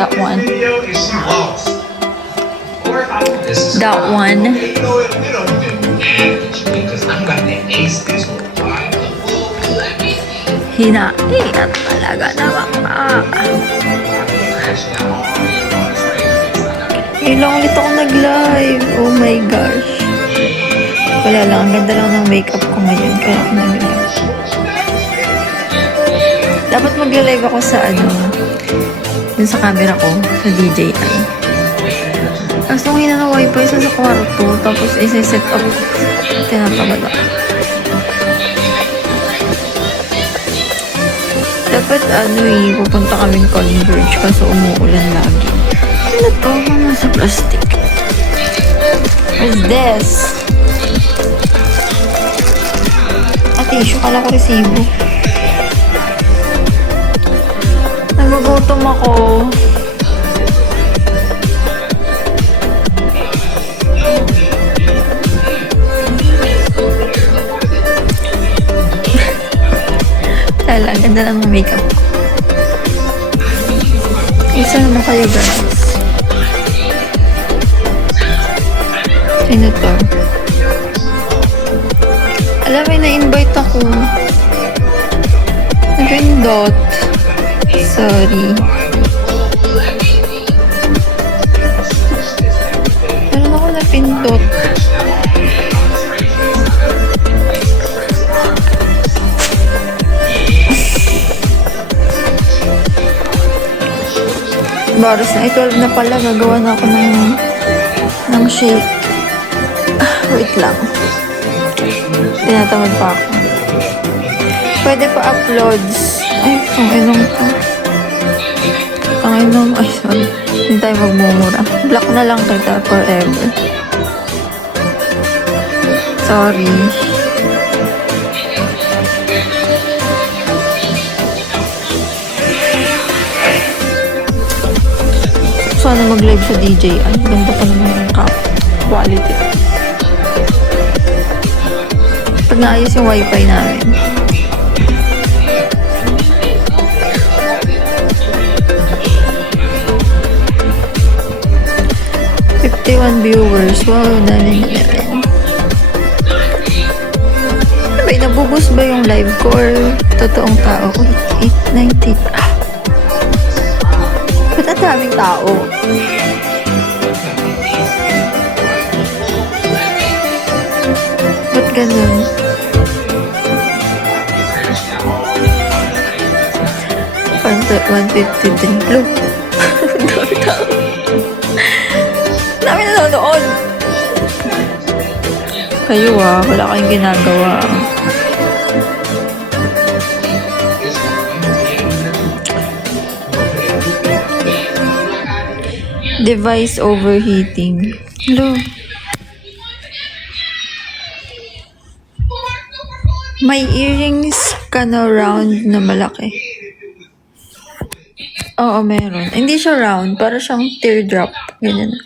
that one. That one. Hinaian talaga naman ka. Ilang ulit ako nag-live. Oh my gosh. Wala lang. Ang ganda lang ng makeup ko ngayon. Kaya ako nag-live. Dapat mag-live ako sa dun sa camera ko. Sa DJI. Tapos nung hina ng wifi sa kwarto. Tapos isa-set up. Tinapagod ako. Dapat pupunta kaming Converge kaso umuulan lagi. Ano to? Nasa plastic. What's this? Tissue. Kala ko resibo. Nagugutom ako. Lala, ganda lang ng makeup ko. Isa naman kayo guys. Sino to? Alam mo, na-invite ako. Nagpindot. Sorry. Meron ako napindot. Baros na. 12 na pala. Gagawa na ako ng shake. Wait lang. Tinatamad pa ako. Pwede pa uploads. Ay, panginong to. Panginong. Ay, sorry. Hindi tayo magmumura. Block na lang kita forever. Sorry. Sana mag-live sa DJI. Ganda pa naman yung quality. Pag naayos yung wifi namin. Viewers. Wow, dami na namin. Sabay, nabubus ba yung live ko or totoong tao? 890. Ba't ang daming tao? Ba't ganun? $153. Look. Dami tao. Dami nanonood. Kayo wala kayong ginagawa. Device overheating. Hello. May earrings ka na round na malaki. Oo, meron. Hindi siya round. Para siyang teardrop. Ganyan.